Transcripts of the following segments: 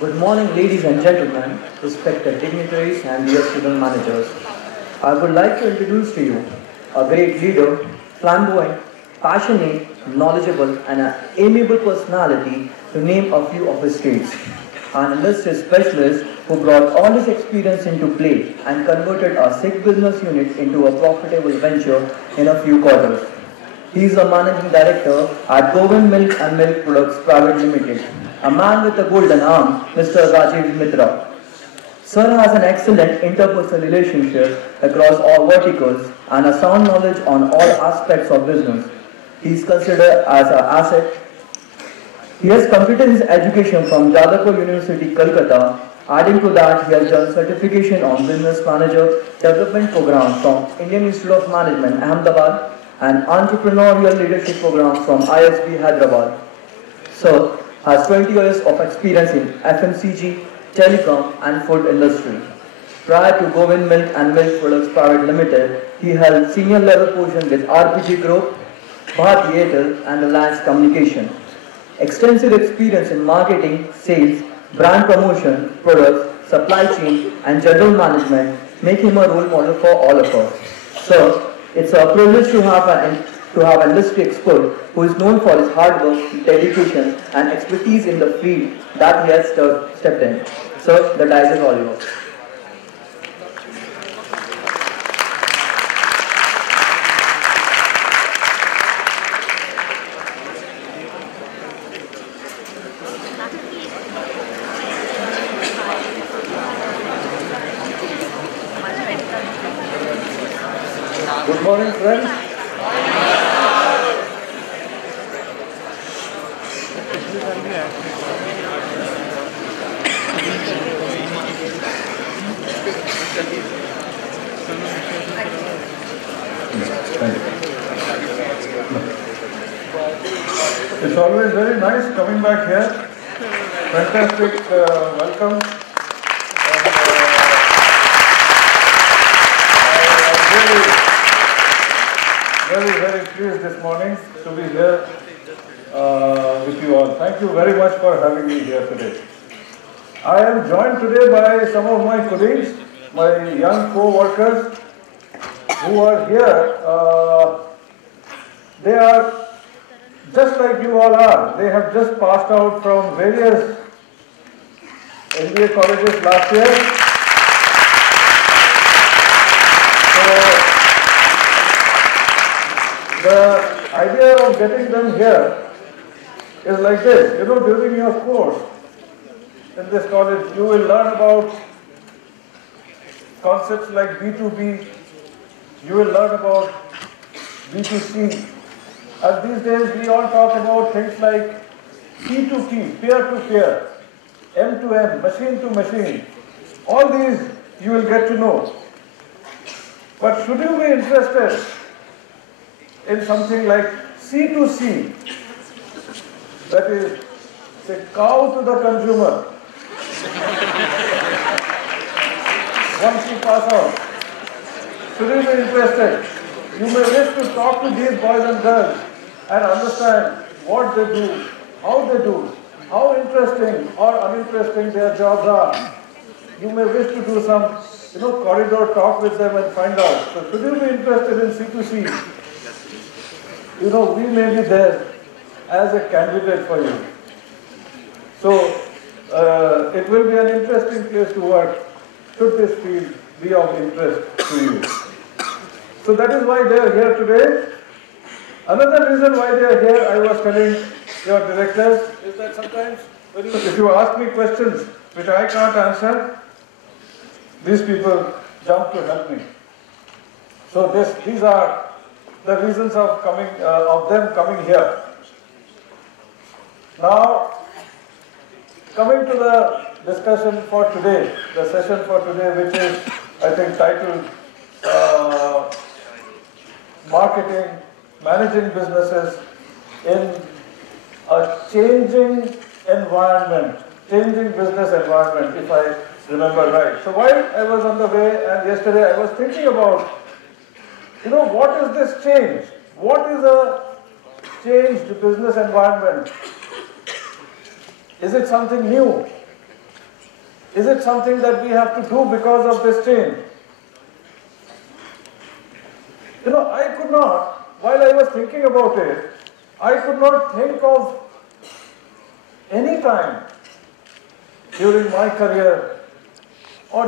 Good morning, ladies and gentlemen, respected dignitaries and dear student managers. I would like to introduce to you a great leader, flamboyant, passionate, knowledgeable, and an amiable personality to name a few of his traits. An industry specialist who brought all his experience into play and converted a sick business unit into a profitable venture in a few quarters. He is the managing director at Govind Milk and Milk Products Private Limited. A man with a golden arm, Mr. Rajiv Mitra. Sir has an excellent interpersonal relationship across all verticals and a sound knowledge on all aspects of business. He is considered as an asset. He has completed his education from Jadavpur University, Kolkata. Adding to that, he has done certification on Business Manager Development Program from Indian Institute of Management, Ahmedabad, and Entrepreneurial Leadership Program from ISB Hyderabad. Sir has 20 years of experience in FMCG, telecom and food industry. Prior to Govind Milk and Milk Products Private Limited, he held senior level position with RPG Group, Bharti Airtel and Reliance Communication. Extensive experience in marketing, sales, brand promotion, products, supply chain and general management make him a role model for all of us. Sir, it's a privilege to have an industry expert who is known for his hard work, dedication and expertise in the field that he has stepped in. Sir, the dice is all yours. Good morning, friends. It's always very nice coming back here. Fantastic welcome. I'm very pleased this morning to be here with you all. Thank you very much for having me here today. I am joined today by some of my colleagues, my young co-workers who are here. They are just like you all are. They have just passed out from various MBA colleges last year. So the idea of getting them here is like this. You know, during your course in this college, you will learn about concepts like B2B. You will learn about B2C. And these days we all talk about things like P2P, peer-to-peer, M2M, machine-to-machine. All these you will get to know. But should you be interested in something like C2C, that is, say, cow to the consumer, once you pass out, should you be interested, you may wish to talk to these boys and girls and understand what they do, how interesting or uninteresting their jobs are. You may wish to do some, corridor talk with them and find out. So should you be interested in C2C, we may be there as a candidate for you. So it will be an interesting place to work should this field be of interest to you. So that is why they are here today. Another reason why they are here, I was telling your directors, is that sometimes if you ask me questions which I can't answer, these people jump to help me. So these are the reasons of them coming here. Now, coming to the discussion for today, the session for today, which is, I think, titled Marketing, Managing Businesses in a Changing Environment, Changing Business Environment, if I remember right. So while I was on the way and yesterday I was thinking about, what is this change? What is a changed business environment? Is it something new? Is it something that we have to do because of this change? You know, I could not, while I was thinking about it, I could not think of any time during my career or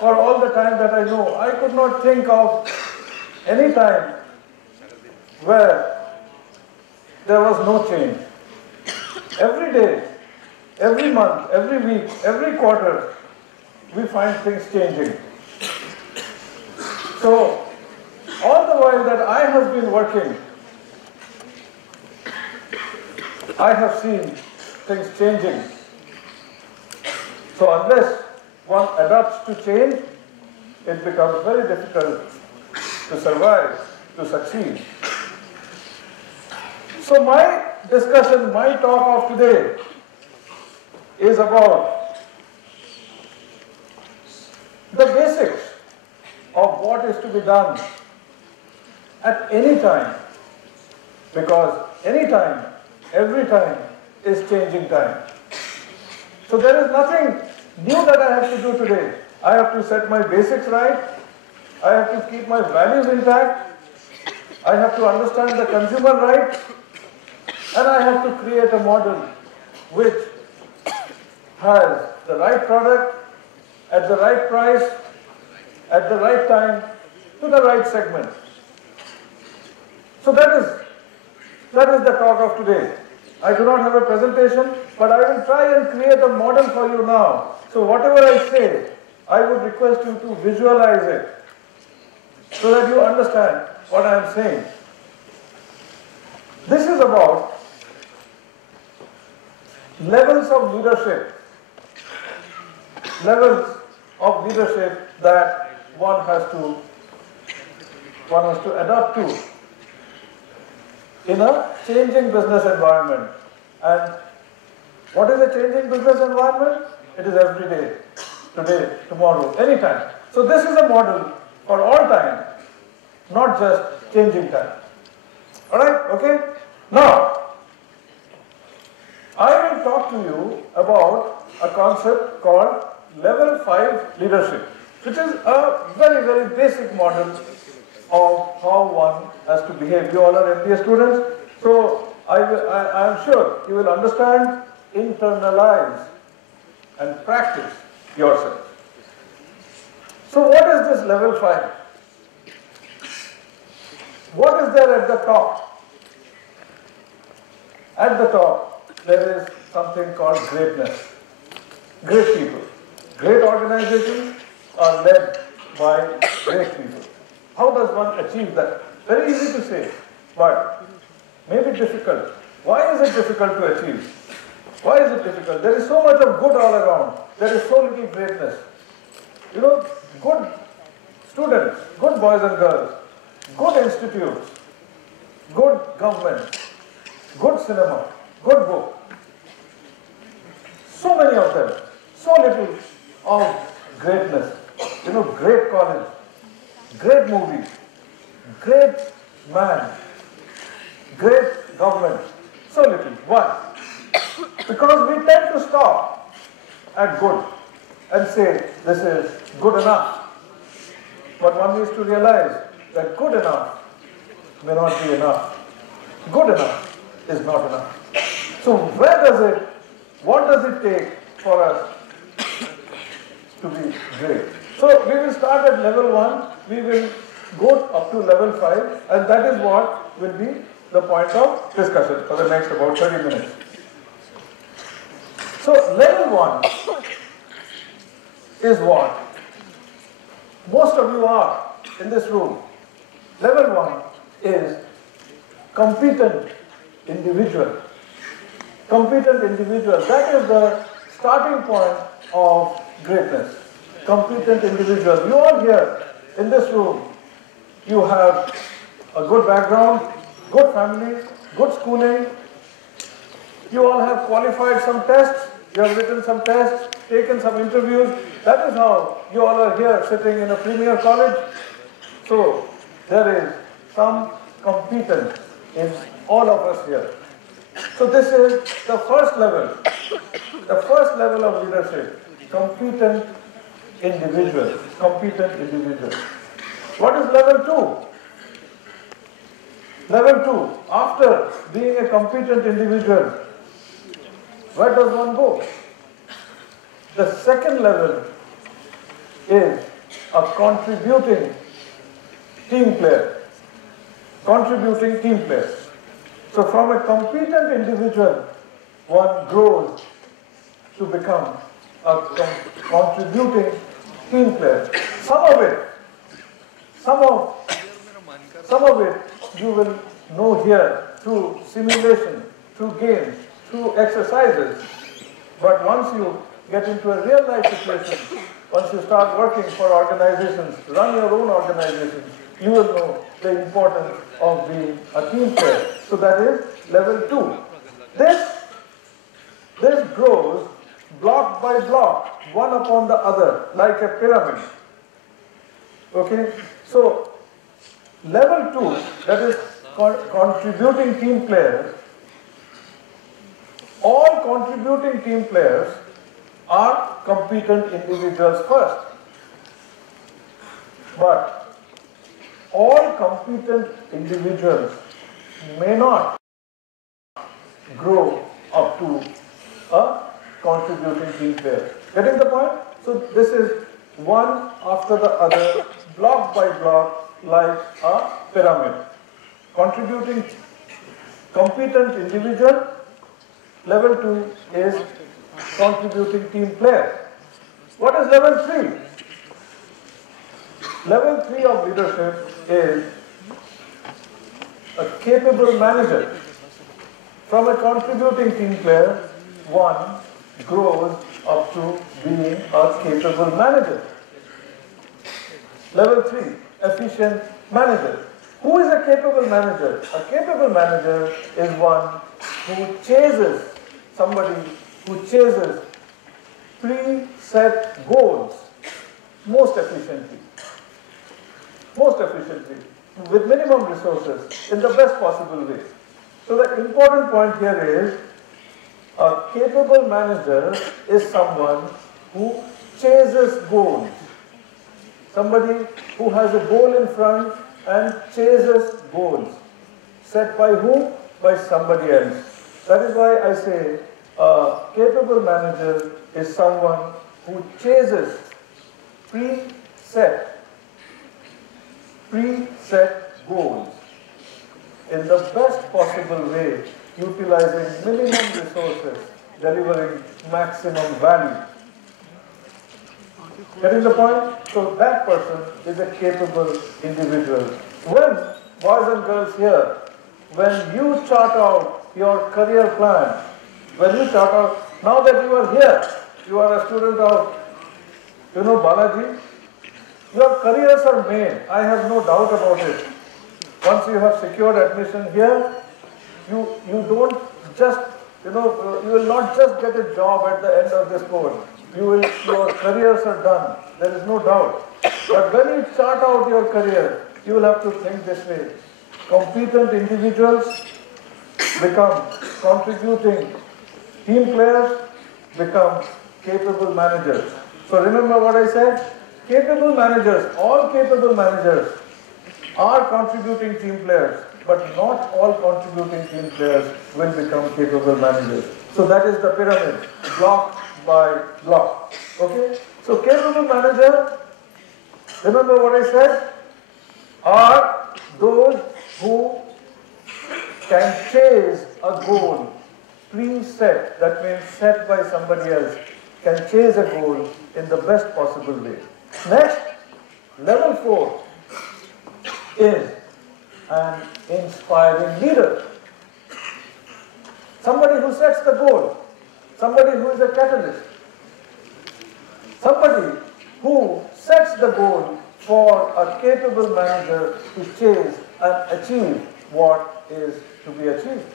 for all the time that I know, I could not think of any time where there was no change. Every day, every month, every week, every quarter, we find things changing. So, all the while that I have been working, I have seen things changing. So unless one adapts to change, it becomes very difficult to survive, to succeed. So my discussion, my talk of today is about the basics of what is to be done at any time, because any time, every time is changing time. So there is nothing new that I have to do today. I have to set my basics right, I have to keep my values intact, I have to understand the consumer right, and I have to create a model which has the right product at the right price, at the right time, to the right segment. So that is the talk of today. I do not have a presentation, but I will try and create a model for you now. So whatever I say, I would request you to visualize it so that you understand what I am saying. This is about levels of leadership that one has to adapt to in a changing business environment. And what is a changing business environment? It is every day, today, tomorrow, anytime. So this is a model for all time, not just changing time. Alright, okay? Now, I will talk to you about a concept called Level 5 leadership, which is a very, very basic model of how one has to behave. You all are MBA students, so I am sure you will understand, internalize, and practice yourself. So what is this Level 5? What is there at the top? At the top, there is something called greatness. Great people. Great organizations are led by great people. How does one achieve that? Very easy to say, but maybe difficult. Why is it difficult to achieve? Why is it difficult? There is so much of good all around. There is so little greatness. You know, good students, good boys and girls, good institutes, good government, good cinema, good book. So many of them, so little of greatness. You know, great college, great movie, great man, great government. So little. Why? Because we tend to stop at good and say this is good enough. But one needs to realize that good enough may not be enough. Good enough is not enough. So what does it take for us to be great? So we will start at level 1, we will go up to level 5, and that is what will be the point of discussion for the next about 30 minutes. So level 1 is what most of you are in this room. Level 1 is competent individual. Competent individual, that is the starting point of greatness. Competent individual. You all here in this room, you have a good background, good family, good schooling. You all have qualified some tests, you have written some tests, taken some interviews. That is how you all are here sitting in a premier college. So there is some competence in all of us here. So this is the first level of leadership. competent individual. Competent individual. What is level 2? Level 2, after being a competent individual, where does one go? The second level is a contributing team player. Contributing team player. So from a competent individual, one grows to become a contributing team player. Some of it you will know here through simulation, through games, through exercises. But once you get into a real life situation, once you start working for organizations, run your own organizations, you will know the importance of being a team player. So that is level 2. This grows block by block, one upon the other, like a pyramid. Okay? So, level 2, that is contributing team players, all contributing team players are competent individuals first. But all competent individuals may not grow up to a contributing team player. Getting the point? So this is one after the other, block by block, like a pyramid. Contributing competent individual, level 2 is contributing team player. What is level 3? Level 3 of leadership is a capable manager. From a contributing team player, one grows up to being a capable manager. Level 3, efficient manager. Who is a capable manager? A capable manager is one who chases, somebody who chases pre-set goals most efficiently, with minimum resources, in the best possible way. So the important point here is, a capable manager is someone who chases goals. Somebody who has a goal in front and chases goals. Set by whom? By somebody else. That is why I say a capable manager is someone who chases preset goals in the best possible way, utilizing minimum resources, delivering maximum value. Getting the point? So that person is a capable individual. When, boys and girls here, when you chart out your career plan, now that you are here, you are a student of, Balaji, your careers are made, I have no doubt about it. Once you have secured admission here, you don't just, you will not just get a job at the end of this course. Your careers are done, there is no doubt. But when you chart out your career, you will have to think this way. Competent individuals become contributing team players, become capable managers. So remember what I said? Capable managers, all capable managers are contributing team players, but not all contributing team players will become capable managers. So that is the pyramid, block by block. Okay? So capable manager, remember what I said, are those who can chase a goal preset, that means set by somebody else, can chase a goal in the best possible way. Next, level 4 is an inspiring leader. Somebody who sets the goal, somebody who is a catalyst, somebody who sets the goal for a capable manager to chase and achieve what is to be achieved.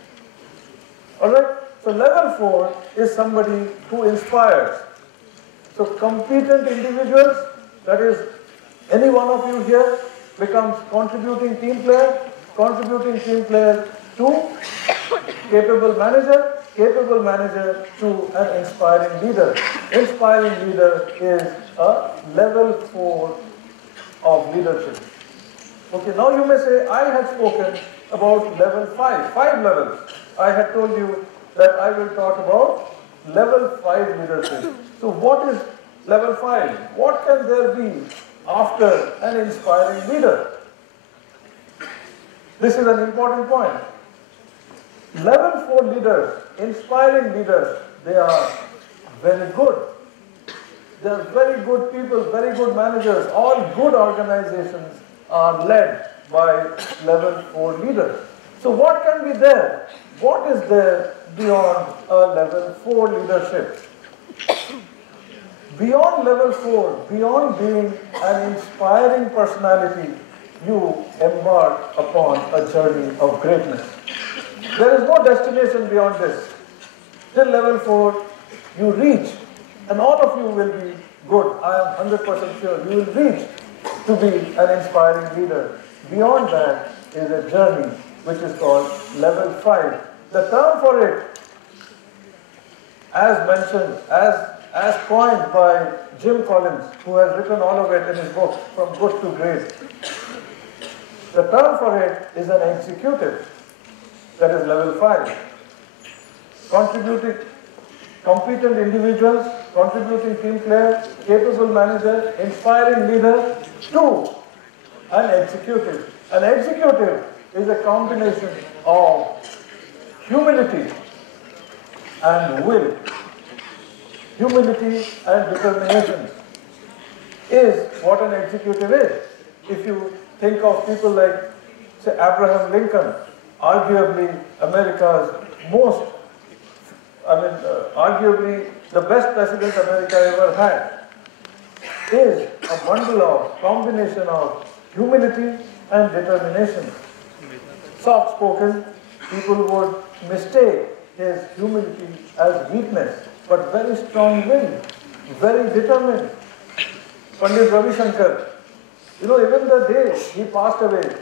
Alright? So level 4 is somebody who inspires. So competent individuals, that is any one of you here becomes contributing team player to capable manager to an inspiring leader. inspiring leader is a level 4 of leadership. Okay, now you may say, I had spoken about level 5 levels. I had told you that I will talk about level 5 leadership. So what is level 5? What can there be after an inspiring leader? This is an important point. Level 4 leaders, inspiring leaders, they are very good. They are very good people, very good managers. All good organizations are led by level 4 leaders. So what can be there? What is there beyond a level 4 leadership? Beyond level 4, beyond being an inspiring personality, you embark upon a journey of greatness. There is no destination beyond this. Till level 4, you reach, and all of you will be good. I am 100% sure you will reach to be an inspiring leader. Beyond that is a journey which is called level 5. The term for it, as mentioned, as coined by Jim Collins, who has written all of it in his book, From Good to Great. The term for it is an executive, that is level 5. Competent individuals, contributing team player, capable manager, inspiring leader, to an executive. An executive is a combination of humility and will. Humility and determination is what an executive is. If you think of people like, say, Abraham Lincoln, arguably America's arguably the best president America ever had, is a bundle of combination of humility and determination. Soft-spoken, people would mistake his humility as weakness, but very strong-willed, very determined. Pandit Ravi Shankar, even the day he passed away,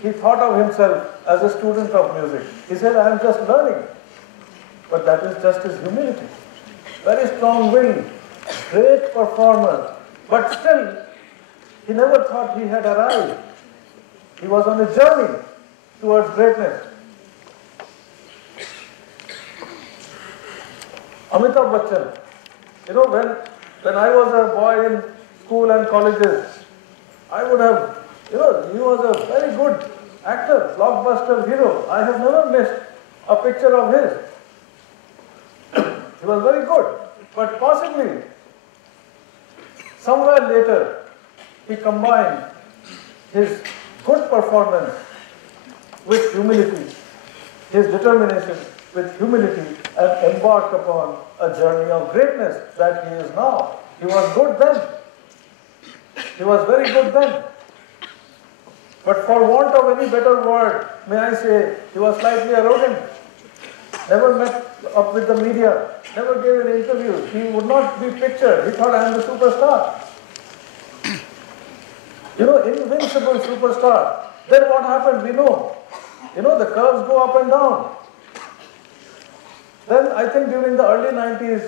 he thought of himself as a student of music. He said, I am just learning. But that is just his humility. Very strong-willed, great performer, but still, he never thought he had arrived. He was on a journey towards greatness. Amitabh Bachchan, when I was a boy in school and colleges, I would have, he was a very good actor, blockbuster hero. I have never missed a picture of his. He was very good, but possibly somewhere later he combined his good performance with humility, his determination with humility, and embarked upon a journey of greatness that he is now. He was good then. He was very good then. But for want of any better word, may I say, he was slightly arrogant. Never met up with the media, never gave an interview. He would not be pictured. He thought, I am the superstar. Invincible superstar. Then what happened? We know. The curves go up and down. Then I think during the early 90s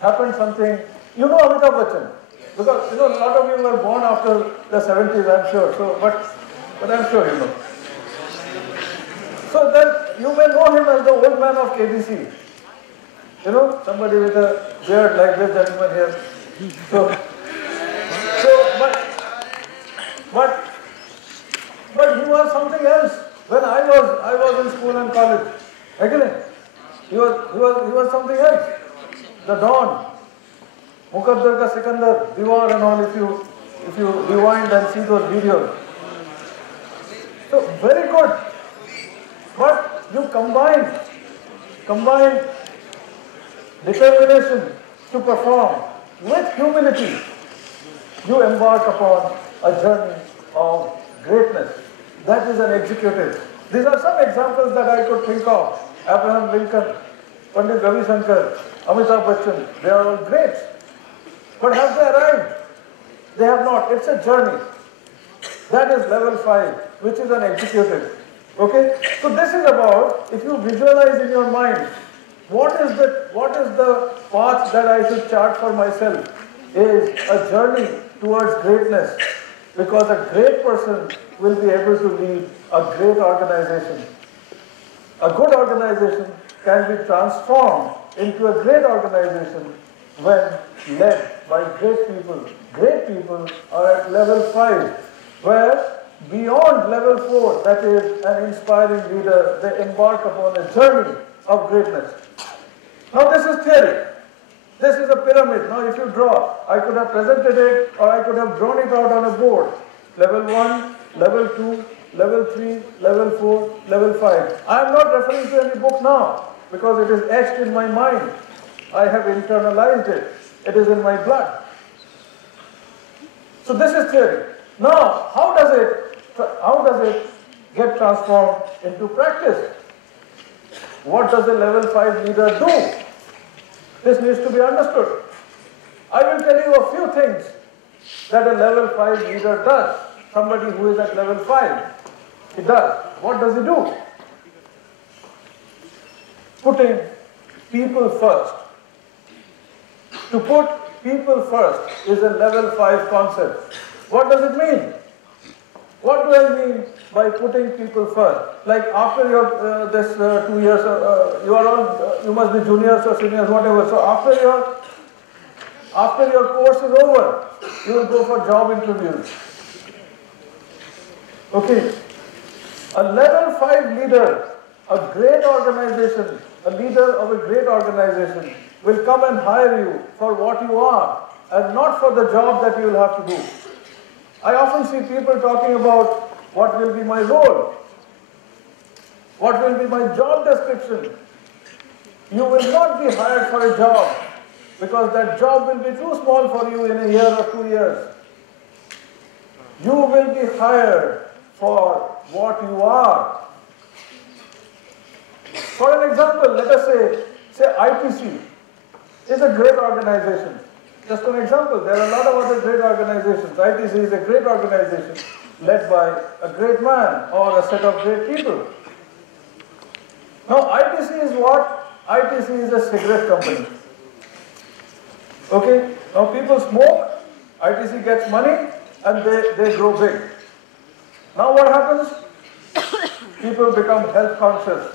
happened something. Amitabh Bachchan. Because, a lot of you were born after the 70s, I'm sure. So, but I'm sure you know. So then you may know him as the old man of KBC. Somebody with a beard like this gentleman here. But he was something else when I was in school and college. Again, he was something else. The Don, Muqaddar ka Sikandar, Diwar and all, if you rewind and see those videos. So very good. But you combine determination to perform with humility, you embark upon a journey of greatness. That is an executive. These are some examples that I could think of. Abraham Lincoln, Pandit Ravi Shankar, Amitabh Bachchan, they are all great. But have they arrived? They have not. It's a journey. That is level 5, which is an executive. Okay? So this is about, if you visualize in your mind, what is the path that I should chart for myself? Is a journey towards greatness, because a great person will be able to lead a great organization. A good organization can be transformed into a great organization when led by great people. Great people are at level 5, where beyond level 4, that is an inspiring leader, they embark upon a journey of greatness. Now this is theory. This is a pyramid. Now if you draw, I could have presented it or I could have drawn it out on a board. Level 1, level 2, level 3, level 4, level 5. I am not referring to any book now because it is etched in my mind. I have internalized it. It is in my blood. So this is theory. Now, how does it get transformed into practice? What does a level 5 leader do? This needs to be understood. I will tell you a few things that a level 5 leader does. Somebody who is at level 5, he does. What does he do? Putting people first. To put people first is a level 5 concept. What does it mean? What do I mean by putting people first? Like after your 2 years, you are all you must be juniors or seniors, whatever. So after your course is over, you will go for job interviews. Okay. A level 5 leader, a great organization, a leader of a great organization will come and hire you for what you are and not for the job that you will have to do. I often see people talking about what will be my role, what will be my job description. You will not be hired for a job because that job will be too small for you in a year or 2 years. You will be hired for what you are. For an example, let us say ITC is a great organization. Just an example, there are a lot of other great organizations. ITC is a great organization led by a great man or a set of great people. Now ITC is what? ITC is a cigarette company. Okay, now people smoke, ITC gets money and they grow big. Now what happens? People become health conscious.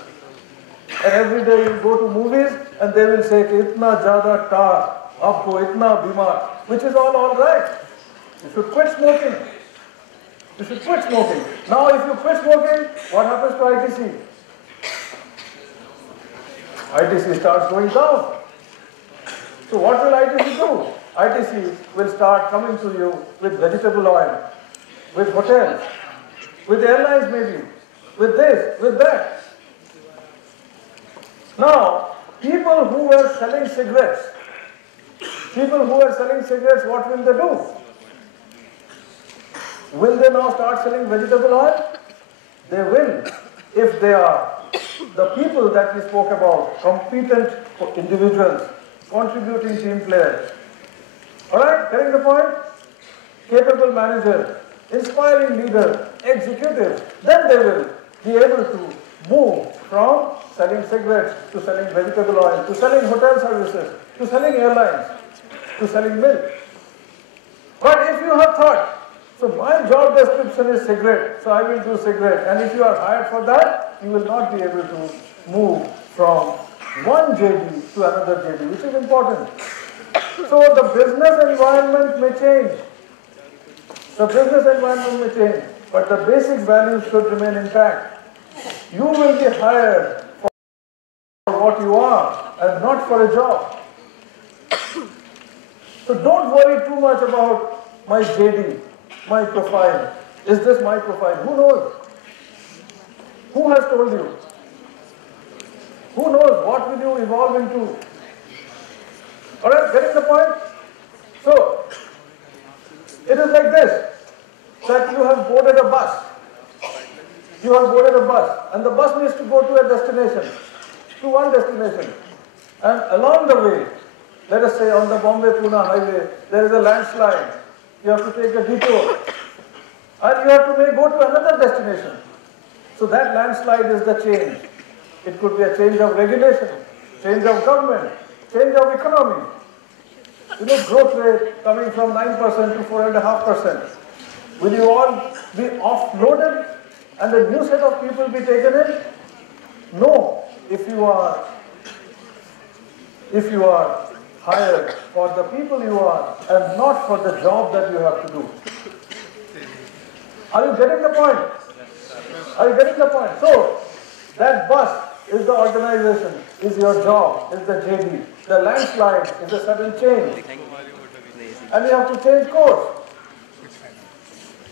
And every day you go to movies and they will say, itna jada tar, aapko itna bimar, which is all right. You should quit smoking. You should quit smoking. Now if you quit smoking, what happens to ITC? ITC starts going down. So what will ITC do? ITC will start coming to you with vegetable oil, with hotels, with airlines maybe, with this, with that. Now, people who were selling cigarettes, what will they do? Will they now start selling vegetable oil? They will, if they are the people that we spoke about, competent individuals, contributing team players. Alright, getting the point? Capable manager, inspiring leader, executive, then they will be able to move from selling cigarettes to selling vegetable oil, to selling hotel services, to selling airlines, to selling milk. But if you have thought, so my job description is cigarette, so I will do cigarette, and if you are hired for that, you will not be able to move from one JD to another JD, which is important. So the business environment may change. The business environment may change, but the basic values should remain intact. You will be hired for what you are and not for a job. So don't worry too much about my JD, my profile. Is this my profile? Who knows? Who has told you? Who knows what will you evolve into? Alright, getting the point? So, it is like this, that you have boarded a bus. You have boarded a bus, and the bus needs to go to a destination, to one destination. And along the way, let us say on the Bombay-Pune highway, there is a landslide. You have to take a detour. And you have to go to another destination. So that landslide is the change. It could be a change of regulation. change of government, change of economy. Growth rate coming from 9% to 4.5%. Will you all be offloaded and a new set of people be taken in? No, if you are hired for the people you are and not for the job that you have to do. Are you getting the point? Are you getting the point? So, that bus is the organization, is your job, is the JD. The landslide is a sudden change. And you have to change course.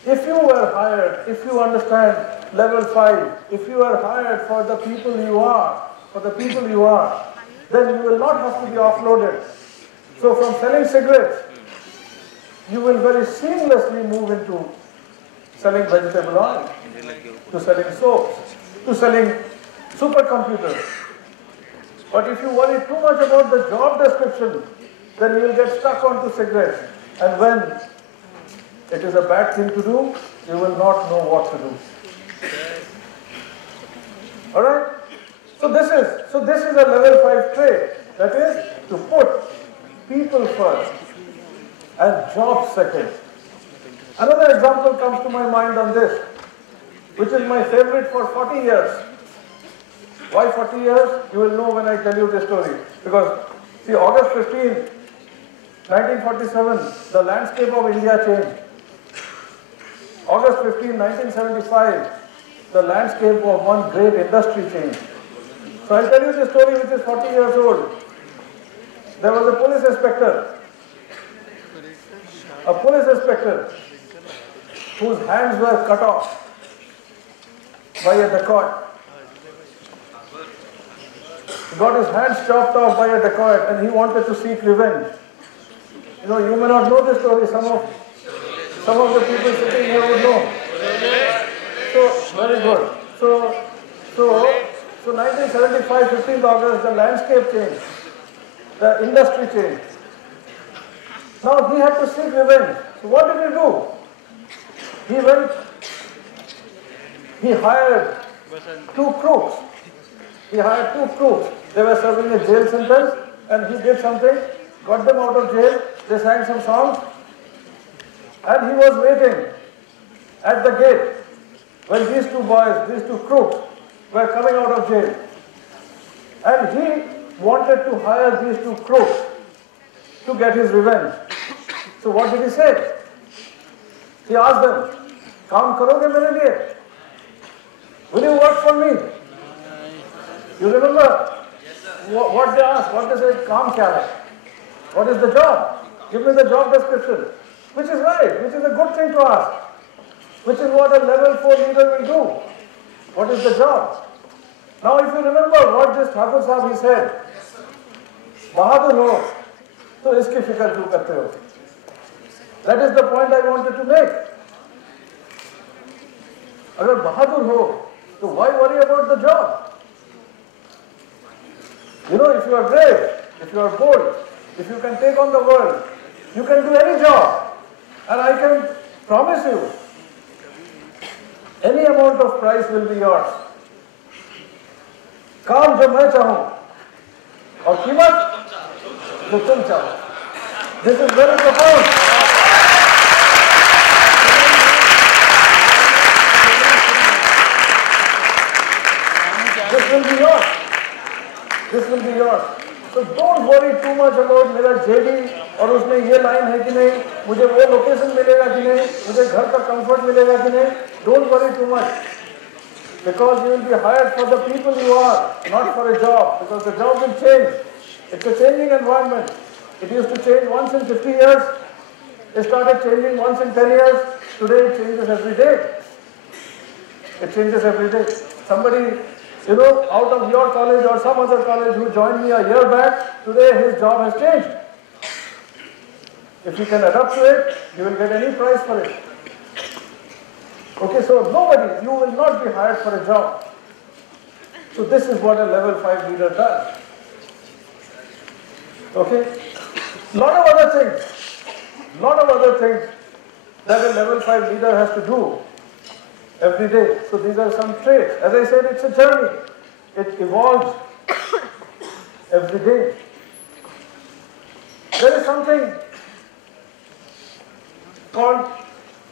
If you were hired, if you understand level 5, if you are hired for the people you are, then you will not have to be offloaded. So from selling cigarettes, you will very seamlessly move into selling vegetable oil, to selling soaps, to selling supercomputers. But if you worry too much about the job description, then you will get stuck onto cigarettes. And when it is a bad thing to do, you will not know what to do. Alright? So this is a level 5 trait. That is to put people first and jobs second. Another example comes to my mind on this, which is my favorite for 40 years. Why 40 years? You will know when I tell you this story. Because, see, August 15, 1947, the landscape of India changed. August 15, 1975, the landscape of one great industry changed. So I'll tell you this story which is 40 years old. There was a police inspector whose hands were cut off by a dacoit. He got his hands chopped off by a dacoit and he wanted to seek revenge. You may not know this story, some of the people sitting here would know. So, very good. So 1975, 15th August, the landscape changed. The industry changed. Now he had to seek revenge. So what did he do? He hired two crooks. They were serving a jail sentence and he did something, got them out of jail, they sang some songs and he was waiting at the gate when these two boys, these two crooks were coming out of jail. And he wanted to hire these two crooks to get his revenge. So what did he say? He asked them, "Kaam karoge mere liye? Will you work for me?" You remember what they asked? What they said? "Kaam kya hai? What is the job? Give me the job description." Which is right, which is a good thing to ask. Which is what a level 4 leader will do. What is the job? Now if you remember what this Thakur Sahab he said, "Bahadur ho, to iski fikar kyun karte ho?" That is the point I wanted to make. Agar bahadur ho, so why worry about the job? If you are brave, if you are bold, if you can take on the world, you can do any job. And I can promise you, any amount of price will be yours. काम जो मैं चाहूं और कीमत जो तुम चाहो. This is very profound. This will be yours. This will be yours. So don't worry too much about मेरा JD और उसमें ये लाइन है कि नहीं, मुझे वो लोकेशन मिलेगा कि नहीं, मुझे घर का कंफर्ट मिलेगा कि नहीं. Don't worry too much. Because you will be hired for the people you are, not for a job. Because the job will change. It's a changing environment. It used to change once in 50 years. It started changing once in 10 years. Today it changes every day. It changes every day. Somebody, out of your college or some other college who joined me a year back, today his job has changed. If you can adapt to it, you will get any price for it. Okay, so you will not be hired for a job. So this is what a level 5 leader does. Okay? Lot of other things that a level 5 leader has to do every day. So these are some traits. As I said, it's a journey. It evolves. every day. There is something called,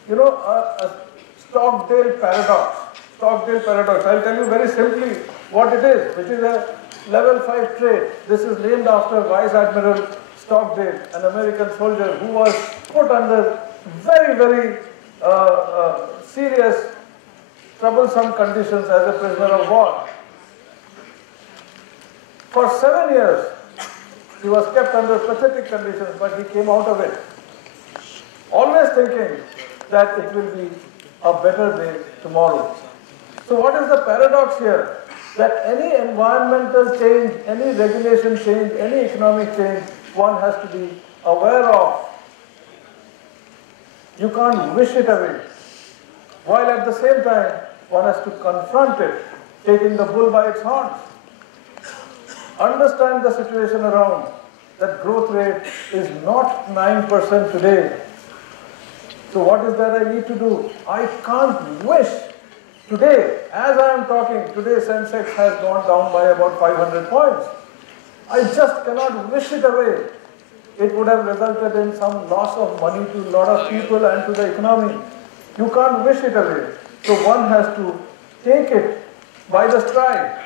a Stockdale paradox. Stockdale paradox. I'll tell you very simply what it is, which is a level 5 trait. This is named after Vice Admiral Stockdale, an American soldier who was put under very, very serious, troublesome conditions as a prisoner of war. For 7 years, he was kept under pathetic conditions, but he came out of it, always thinking that it will be a better day tomorrow. So what is the paradox here? That any environmental change, any regulation change, any economic change, one has to be aware of. You can't wish it away. While at the same time, one has to confront it, taking the bull by its horns. Understand the situation around. That growth rate is not 9% today. So what is that I need to do? I can't wish. Today, as I am talking, today Sensex has gone down by about 500 points. I just cannot wish it away. It would have resulted in some loss of money to a lot of people and to the economy. You can't wish it away. So one has to take it by the stride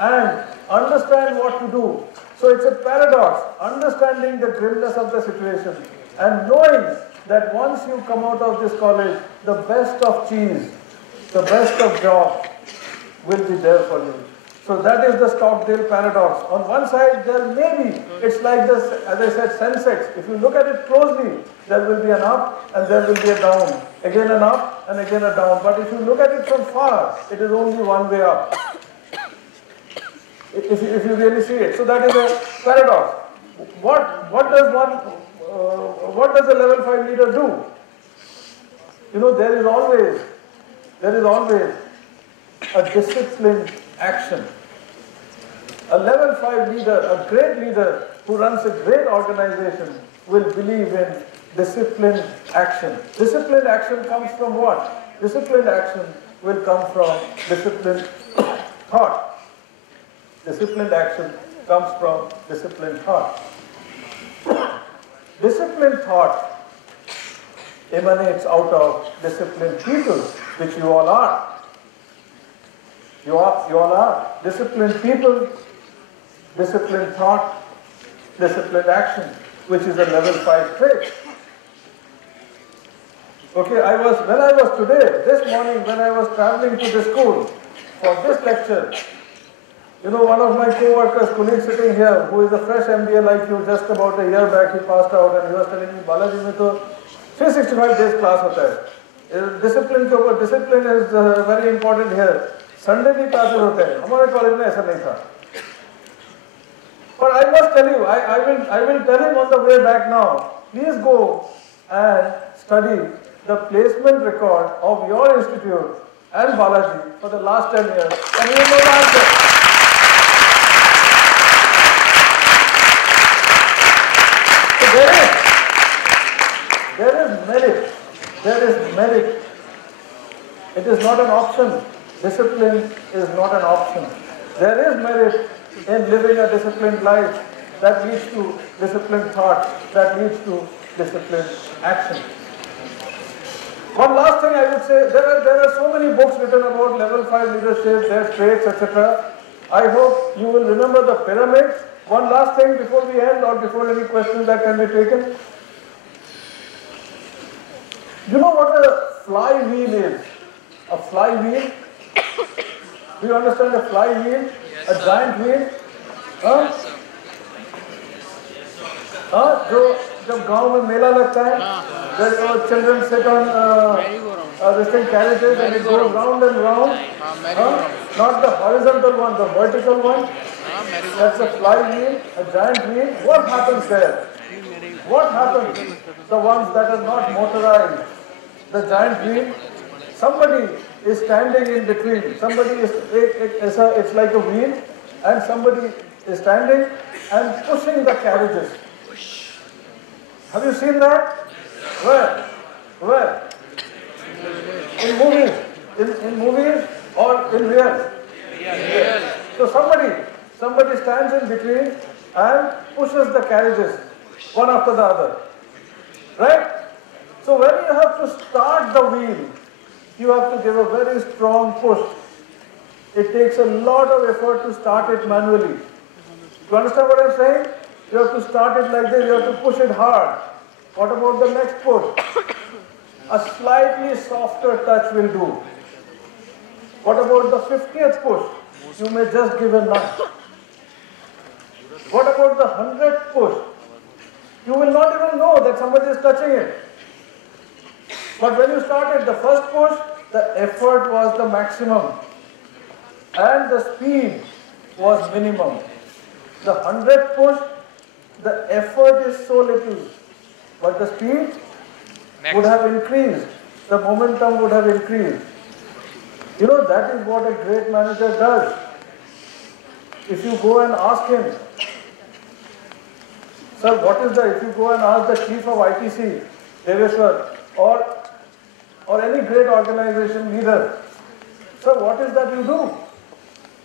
and understand what to do. So it's a paradox, understanding the grimness of the situation and knowing that once you come out of this college, the best of cheese, the best of job will be there for you. So that is the Stockdale paradox. On one side, there may be, it's like this, as I said, Sensex. If you look at it closely, there will be an up and there will be a down. Again an up and again a down. But if you look at it from far, it is only one way up. If you really see it. So that is a paradox. What does a level 5 leader do? There is always a disciplined action. A level 5 leader, a great leader who runs a great organization will believe in disciplined action. Disciplined action comes from what? Disciplined action will come from disciplined thought. Disciplined action comes from disciplined thought. Disciplined thought emanates out of disciplined people, which you all are. You all are. Disciplined people, disciplined thought, disciplined action, which is a level 5 trait. Okay, when I was today, this morning, when I was traveling to the school for this lecture, one of my co-workers, colleague sitting here, who is a fresh MBA like you, just about a year back, he passed out and he was telling me, Balaji, mein to 365 days class hota hai. Discipline is very important here. Sunday bhi classes hote hain. Hamare college mein aisa nahi tha. But I must tell you, I will tell him on the way back now, please go and study the placement record of your institute and Balaji for the last 10 years and you will know the answer. There is merit. It is not an option. Discipline is not an option. There is merit in living a disciplined life that leads to disciplined thought, that leads to disciplined action. One last thing I would say, there are so many books written about level 5 leadership, their traits, etc. I hope you will remember the pyramid. One last thing before we end or before any questions that can be taken. You know what a flywheel is? A flywheel? Do you understand a flywheel? A giant wheel? जब गांव में मेला लगता है, where children sit on this thing carriages and it goes round and round. Not the horizontal one, the vertical one. That's a flywheel, a giant wheel. What happens there? What happens? The ones that are not motorized, the giant wheel, somebody is standing in between. Somebody is, it's like a wheel, and somebody is standing and pushing the carriages. Have you seen that? Where? In movies. In movies or in real? So somebody stands in between and pushes the carriages one after the other. Right? So when you have to start the wheel, you have to give a very strong push. It takes a lot of effort to start it manually. You understand what I'm saying? You have to start it like this, you have to push it hard. What about the next push? A slightly softer touch will do. What about the 50th push? You may just give a nudge. What about the 100th push? You will not even know that somebody is touching it. But when you started the first push, the effort was the maximum and the speed was minimum. The 100th push, the effort is so little, but the speed would have increased. The momentum would have increased. You know, that is what a great manager does. If you go and ask him, sir, what is the, if you go and ask the chief of ITC, Deveshwar, or any great organization leader, sir, what is that you do?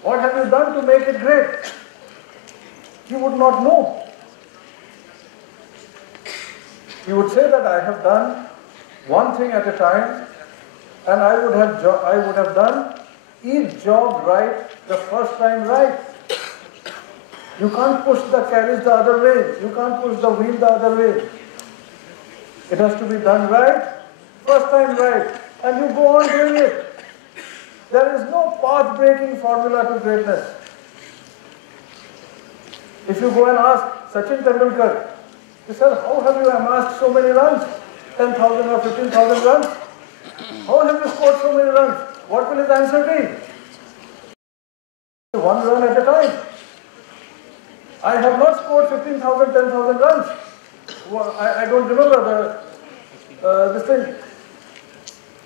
What have you done to make it great? He would not know. He would say that I have done one thing at a time, and I would have done each job right the first time right. You can't push the carriage the other way. You can't push the wheel the other way. It has to be done right, first time right, and you go on doing it. There is no path-breaking formula to greatness. If you go and ask Sachin Tendulkar, he said, how have you amassed so many runs? 10,000 or 15,000 runs? How have you scored so many runs? What will his answer be? One run at a time. I have not scored 15,000, 10,000 runs. Well, I don't remember this thing.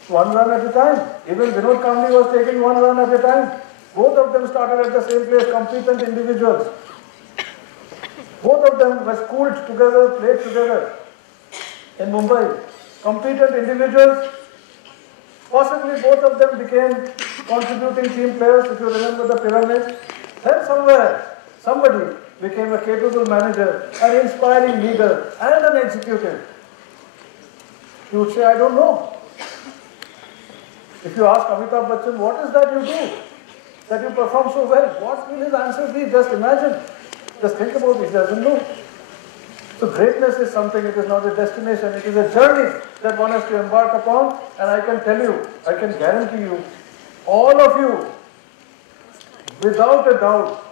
One run at a time. Even Vinod Kambli was taking one run at a time. Both of them started at the same place, competent individuals. Both of them were schooled together, played together in Mumbai. Competent individuals. Possibly both of them became contributing team players, if you remember the pyramid. Then somewhere, somebody became a capable manager, an inspiring leader, and an executive. You would say, I don't know. If you ask Amitabh Bachchan, what is that you do? That you perform so well? What will his answer be? Just imagine. Just think about it. He doesn't know. So greatness is something, it is not a destination. It is a journey that one has to embark upon. And I can tell you, I can guarantee you, all of you, without a doubt,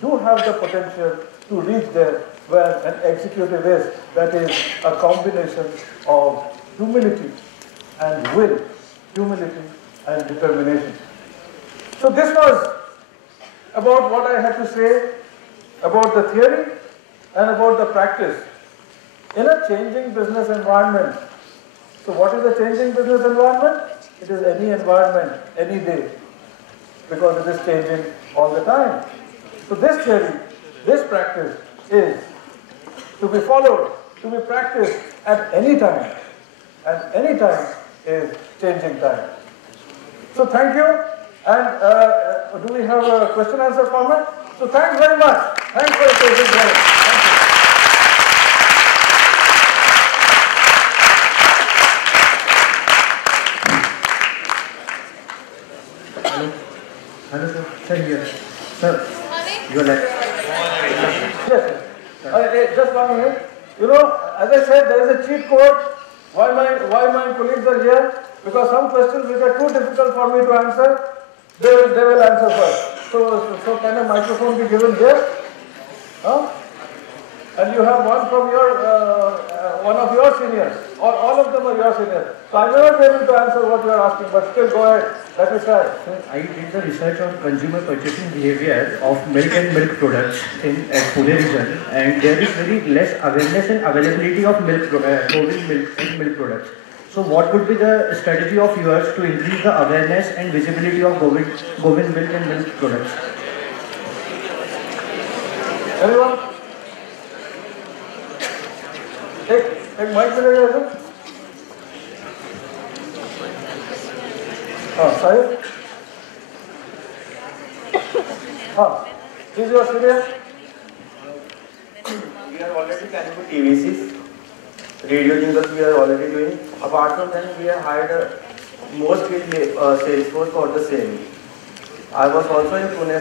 do have the potential to reach there where an executive is. That is a combination of humility and will, humility and determination. So this was about what I had to say about the theory and about the practice in a changing business environment. So what is a changing business environment? It is any environment, any day, because it is changing all the time. So this theory, this practice is to be followed, to be practiced at any time, and any time is changing time. So thank you, and do we have a question answer format? So thanks very much. Thanks for your patience. Thank you. Hello, sir. Sir, here. Sir, you are like. Yes. Just 1 minute. You know, as I said, there is a cheat code. Why my colleagues are here? Because some questions which are too difficult for me to answer, they will answer first. So can a microphone be given here? Huh? And you have one from one of your seniors, or all of them are your seniors. So I may not be able to answer what you are asking, but still go ahead. Let me try. Sir, I did the research on consumer purchasing behavior of milk and milk products in Pune region, and there is very less awareness and availability of Govin milk and milk products. So what would be the strategy of yours to increase the awareness and visibility of Govin milk and milk products? Anyone? एक mic मिलेगा इधर? हाँ साहिब? हाँ She's your senior? We are already planning for TVCs, radio jingles we are already doing. Apart from that, we have hired a more skilled sales force for the same. I was also in Pune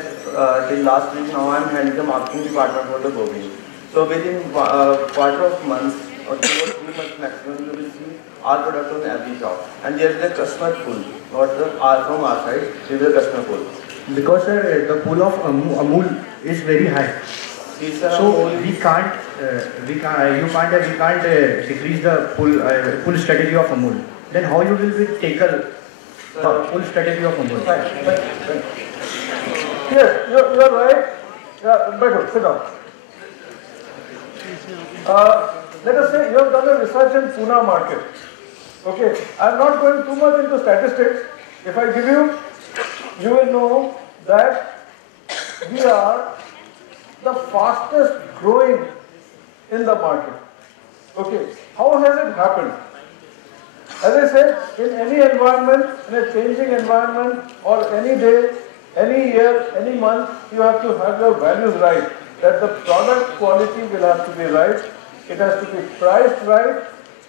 till last week. Now I am handling the marketing department for the Gobi. So within quarter of months or 2 or 3 months maximum, you will see our product on every shop. And there is a customer pull, not the from our side, there is a customer pull. Because the pull of Amul is very high. So we can't decrease the pull strategy of Amul. Then how you will be tackle pull strategy of Amul? Right. Yes, you're right. Yeah, better, sit down. Let us say you have done a research in Pune market. Okay, I am not going too much into statistics. If I give you, you will know that we are the fastest growing in the market. Okay, how has it happened? As I said, in any environment, in a changing environment, or any day, any year, any month, you have to have your values right. That the product quality will have to be right, it has to be priced right,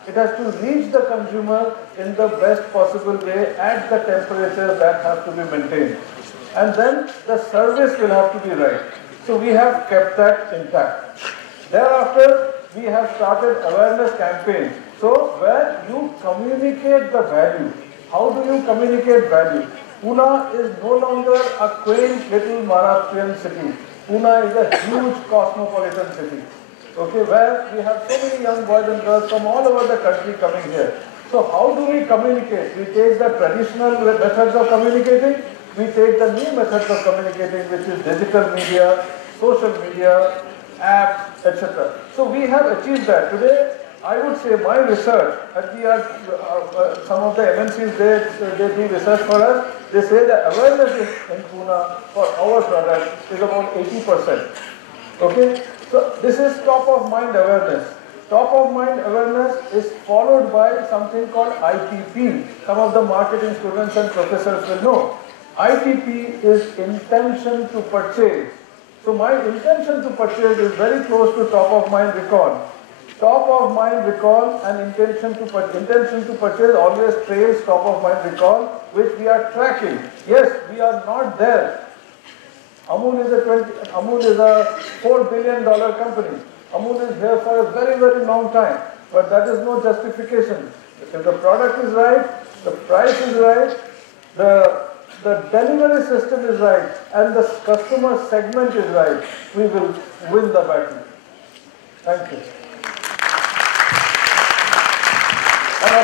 it has to reach the consumer in the best possible way at the temperature that have to be maintained. And then the service will have to be right. So we have kept that intact. Thereafter, we have started awareness campaigns. So where you communicate the value. How do you communicate value? Pune is no longer a quaint little Maharashtrian city. Pune is a huge cosmopolitan city. Okay, where we have so many young boys and girls from all over the country coming here. So how do we communicate? We take the traditional methods of communicating, we take the new methods of communicating, which is digital media, social media, apps, etc. So we have achieved that. Today, I would say my research, and we are, some of the MNCs, they do research for us, they say the awareness in Pune for our product is about 80%. Okay? So this is top of mind awareness. Top of mind awareness is followed by something called ITP. Some of the marketing students and professors will know. ITP is intention to purchase. So my intention to purchase is very close to top of mind recall. Top of mind recall and intention to purchase always trails top of mind recall, which we are tracking. Yes, we are not there. Amul is a $4 billion company. Amul is here for a very, very long time. But that is no justification. If the product is right, the price is right, the delivery system is right, and the customer segment is right, we will win the battle. Thank you. And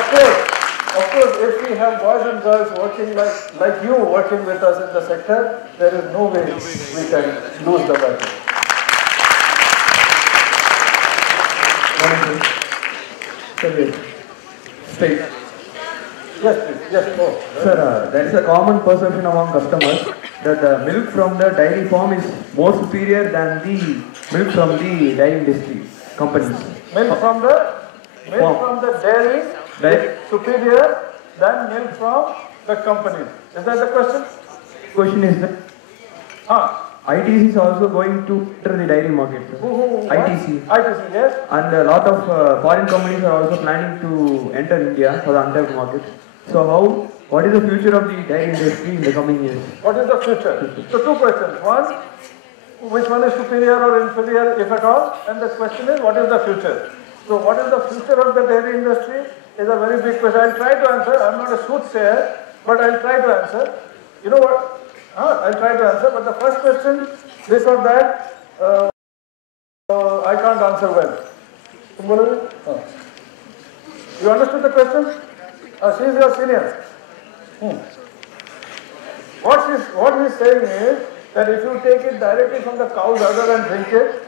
of course, if we have boys and girls working like you working with us in the sector, there is no way we can lose the battle. Straight. Yes, please. Yes, oh. Sir, there is a common perception among customers that the milk from the dairy farm is more superior than the milk from the dairy industry companies. Milk from the dairy is superior than milk from the companies. Is that the question? Question is that ITC is also going to enter the dairy market. ITC. ITC, yes. And a lot of foreign companies are also planning to enter India for the untapped market. So what is the future of the dairy industry in the coming years? What is the future? So two questions. One, which one is superior or inferior, if at all? And the question is, what is the future? So what is the future of the dairy industry is a very big question. I'll try to answer. I'm not a soothsayer, but I'll try to answer. You know what? I'll try to answer. But the first question, this or that, I can't answer well. You understood the question? She is your senior. What he's saying is that if you take it directly from the cow's udder and drink it,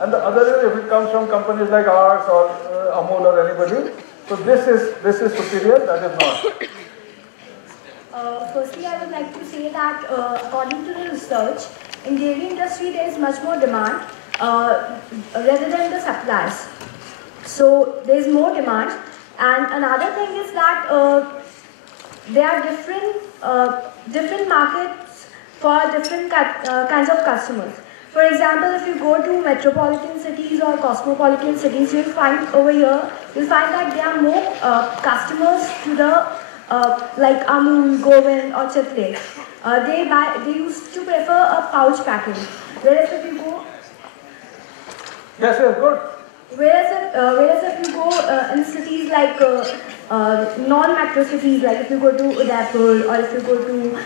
and the other is if it comes from companies like ours or Amul or anybody, so this is superior, that is not. Firstly, I would like to say that according to the research, in dairy industry there is much more demand rather than the supplies. So there is more demand, and another thing is that there are different markets for different kinds of customers. For example, if you go to metropolitan cities or cosmopolitan cities, you'll find over here, you'll find that there are more customers to the like Amul, Govind or Chitle. They used to prefer a pouch package. Whereas if you go, Yes, good. whereas if you go in cities like non-metro cities, like if you go to Udaipur or if you go to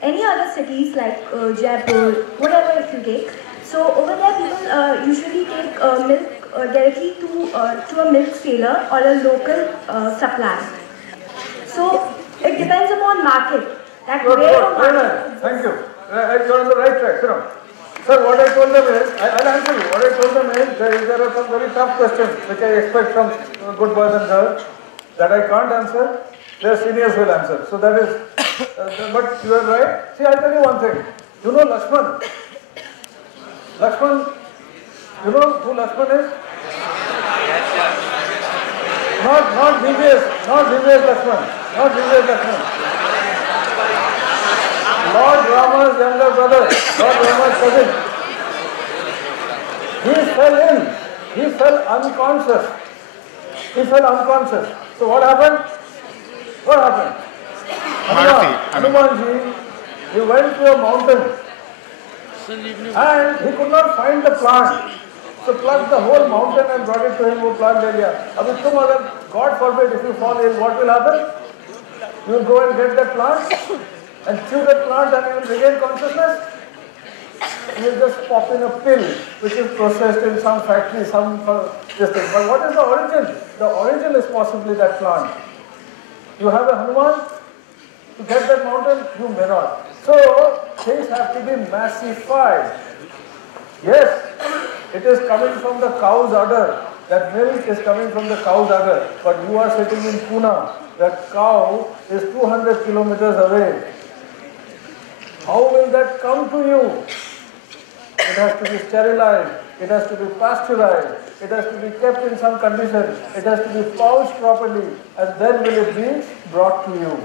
any other cities like Jaipur, whatever if you take. So over there people usually take milk directly to a milk seller or a local supplier. So it depends upon market. That Good, where good. Very nice. Thank you. You're on the right track. Sir, what I told them is, I'll answer you. What I told them is, there are some very tough questions which I expect from good boys and girls that I can't answer. Their seniors will answer. So that is, but you are right. See, I'll tell you one thing. You know Lakshman? Lakshman, you know who Lakshman is? Not VVS Lakshman. Not VVS Lakshman. Lord Rama's younger brother, Lord Rama's cousin. He fell unconscious. So what happened? Hanumanji, he went to a mountain and he could not find the plant. So plucked the whole mountain and brought it to him who plant area. God forbid, if you fall ill, what will happen? You will go and get that plant and chew that plant and you will regain consciousness. You will just pop in a pill which is processed in some factory, this thing. But what is the origin? The origin is possibly that plant. You have a Hanuman, to get that mountain, you may not. So, things have to be massified. Yes, it is coming from the cow's udder. That milk is coming from the cow's udder. But you are sitting in Pune. That cow is 200 kilometers away. How will that come to you? It has to be sterilized. It has to be pasteurized. It has to be kept in some condition. It has to be pouched properly. And then will it be brought to you.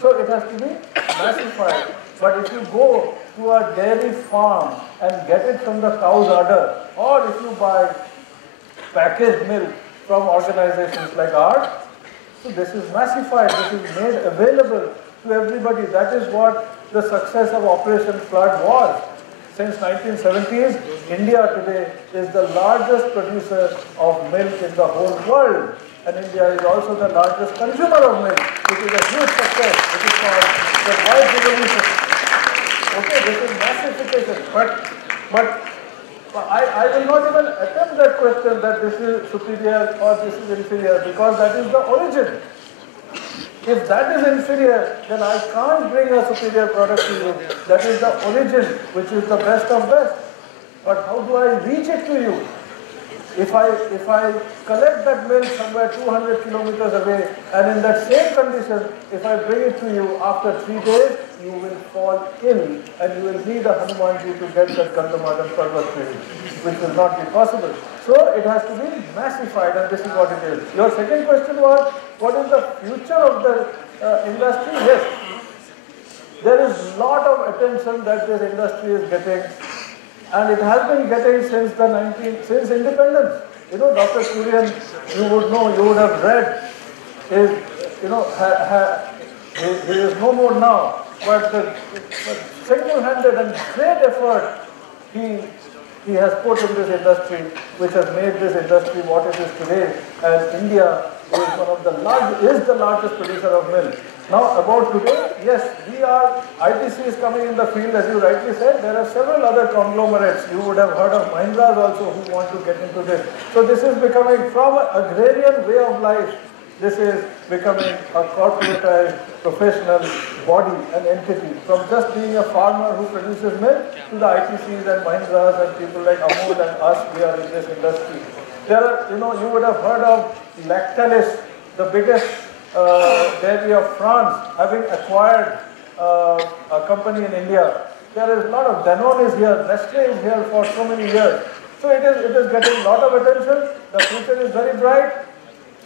So it has to be massified. But if you go to a dairy farm and get it from the cow's udder, or if you buy packaged milk from organizations like ours, so this is massified, this is made available to everybody. That is what the success of Operation Flood was. Since 1970s, India today is the largest producer of milk in the whole world. And India is also the largest consumer of milk, which is a huge success, which is called the white revolution. Okay, this is massification. But I will not even attempt that question that this is superior or this is inferior, because that is the origin. If that is inferior, then I can't bring a superior product to you. That is the origin, which is the best of best. But how do I reach it to you? If I collect that milk somewhere 200 kilometers away, and in that same condition, if I bring it to you after 3 days, you will fall ill and you will need a Hanumanji to get that Gandhamadam Parvat to you, which will not be possible. So it has to be massified, and this is what it is. Your second question was, what is the future of the industry? Yes, there is a lot of attention that this industry is getting, and it has been getting since independence. You know, Dr. Kurian, you would know, you would have read, is, you know, he is no more now, but the single-handed and great effort he has put in this industry, which has made this industry what it is today, and India is the largest producer of milk. Now about today, yes, ITC is coming in the field, as you rightly said. There are several other conglomerates. You would have heard of Mahindras also who want to get into this. So this is becoming, from an agrarian way of life, this is becoming a corporatized, professional body, an entity. From just being a farmer who produces milk to the ITCs and Mahindras and people like Amul and us, we are in this industry. There are, you would have heard of Lactalis, the biggest dairy of France, having acquired a company in India. There is a lot of Danone is here, Nestle is here for so many years. So it is getting a lot of attention. The future is very bright.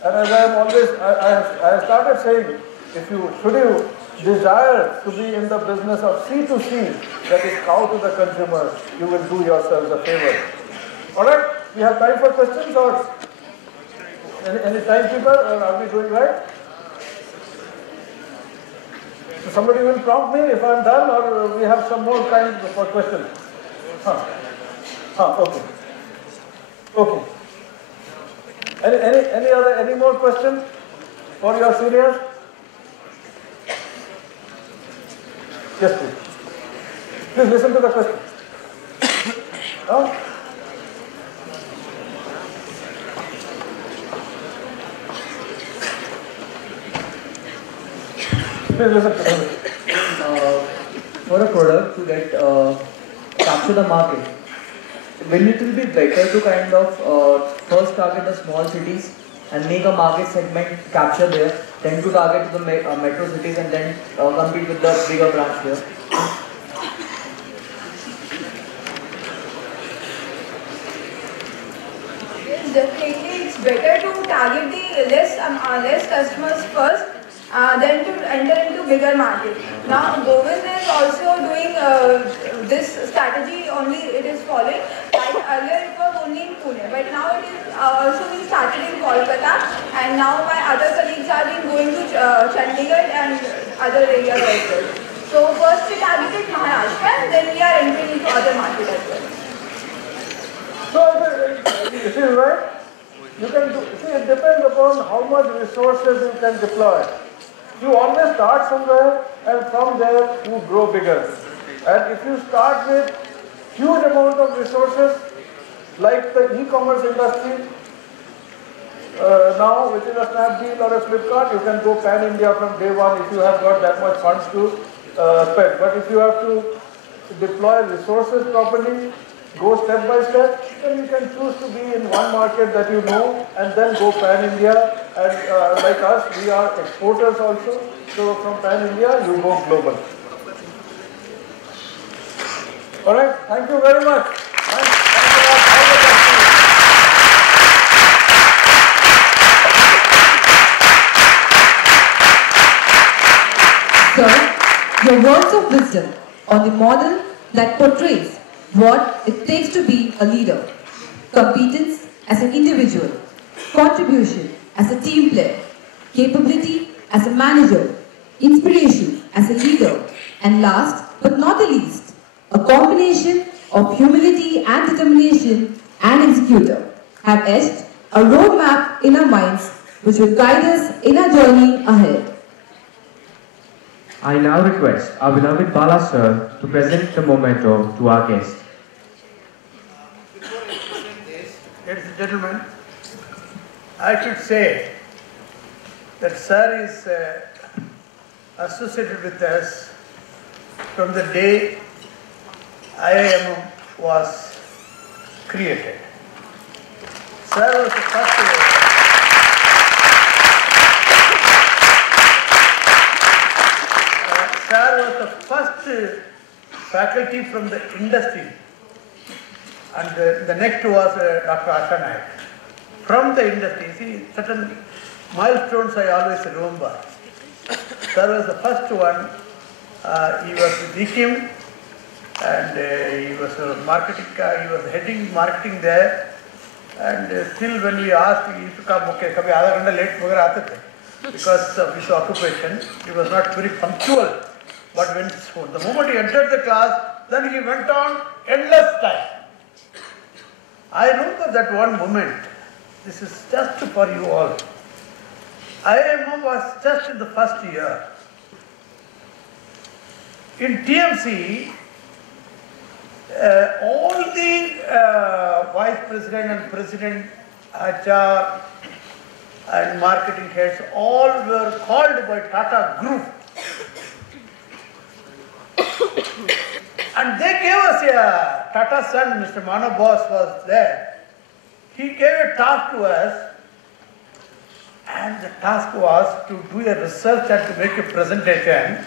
And as I have started saying, should you desire to be in the business of C2C, that is cow to the consumer, you will do yourselves a favor. Alright, we have time for questions or any timekeeper, or are we doing right? So somebody will prompt me if I am done, or we have some more time for questions. Okay. Okay. Any more questions for your seniors? Yes, please. Please listen to the question. No? Please listen to the question. For a product to get capture the market, will it be better to kind of first target the small cities and make a market segment capture there, then to target the metro cities and then compete with the bigger brands here? Yes, definitely it's better to target the less customers first than to enter into bigger market. Now Govind is also doing this strategy only, it is following. Like earlier it was only in Pune, but now it is also being started in Kolkata, and now my other colleagues are going to Chandigarh and other areas as well. So first we targeted Maharashtra and then we are entering into other markets as well. So, this is right. You can do, see, it depends upon how much resources you can deploy. You always start somewhere and from there you grow bigger. And if you start with huge amount of resources, like the e-commerce industry, now which is a Snapdeal or a Flipkart, you can go pan-India from day one if you have got that much funds to spend. But if you have to deploy resources properly, go step by step, then you can choose to be in one market that you know and then go pan-India. And like us, we are exporters also. So from pan-India, you go global. Alright, thank you very much. Thanks a lot. All the best to you. Sir, your words of wisdom on the model that portrays what it takes to be a leader, competence as an individual, contribution as a team player, capability as a manager, inspiration as a leader, and last but not the least, a combination of humility and determination and executor have etched a roadmap in our minds which will guide us in our journey ahead. I now request our beloved Bala sir to present the memento to our guest. Ladies and gentlemen, I should say that sir is associated with us from the day IIM was created. Sir was the first faculty from the industry, and the next was Dr. Asha Naik. From the industry, see, certain milestones I always remember. Sir was the first one. He was with IKIM, and he was a marketing. He was heading marketing there. And still, when we asked, he used to come. Okay, kabhi आधा घंटा late वगैरह आते थे because of his occupation. He was not very punctual. But when the moment he entered the class, then he went on endless time. I remember that one moment. This is just for you all. IIM was just in the first year. In TMC, all the vice president and president, HR and marketing heads, all were called by Tata Group. And they gave us a Tata son, Mr. Manav Bose was there. He gave a task to us, and the task was to do a research and to make a presentation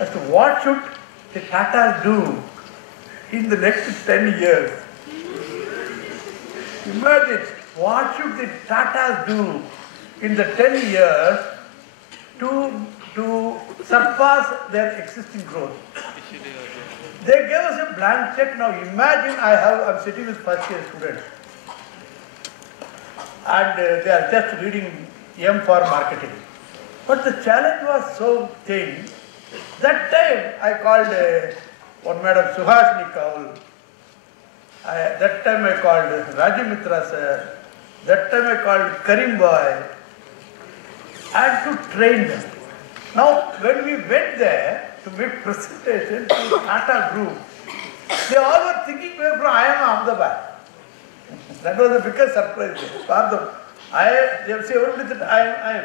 as to what should the Tatas do in the next 10 years. Imagine, what should the Tatas do in the 10 years to to surpass their existing growth. They gave us a blank check. Now imagine I'm sitting with first year students and they are just reading M for marketing. But the challenge was so thin. That time I called one Madam Suhasini Kaul. That time I called Raju Mitra sir. That time I called Karim Boy. And to train them. Now when we went there to make presentation to Tata Group, they all were thinking from I am Ahmedabad. That was the biggest surprise. They would say everybody that I am.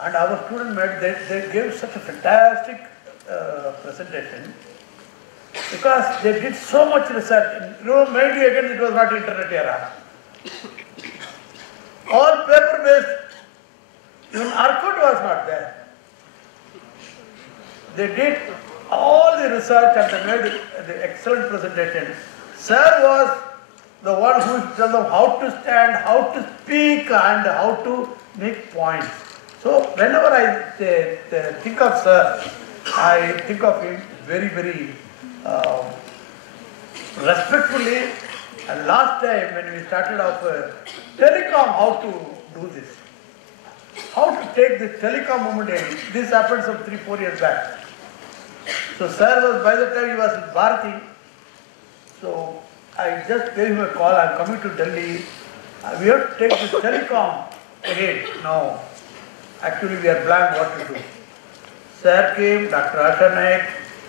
And our student they gave such a fantastic presentation because they did so much research. You know, mainly again it was not internet era. All paper based. Even Arcot was not there. They did all the research and they made the excellent presentation. Sir was the one who used to tell them how to stand, how to speak and how to make points. So whenever I think of Sir, I think of him very, very respectfully. And last time when we started off telecom, how to do this. How to take the telecom movement in. This happened some 3-4 years back. So Sir was, by the time he was in Bharati, so I just gave him a call, I'm coming to Delhi. We have to take this telecom ahead. No, actually we are blank what to do. Sir came, Dr. Asha Naik,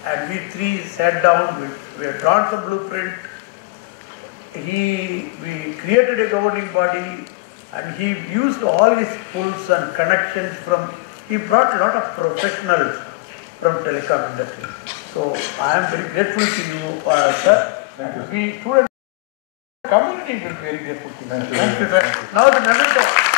and we three sat down, we had drawn some blueprint. We created a governing body and he used all his pulls and connections he brought a lot of professionals from telecom industry. So I am very grateful to you, sir. Thank you. We student community will be very grateful to you. Thank you, sir. Now the memento.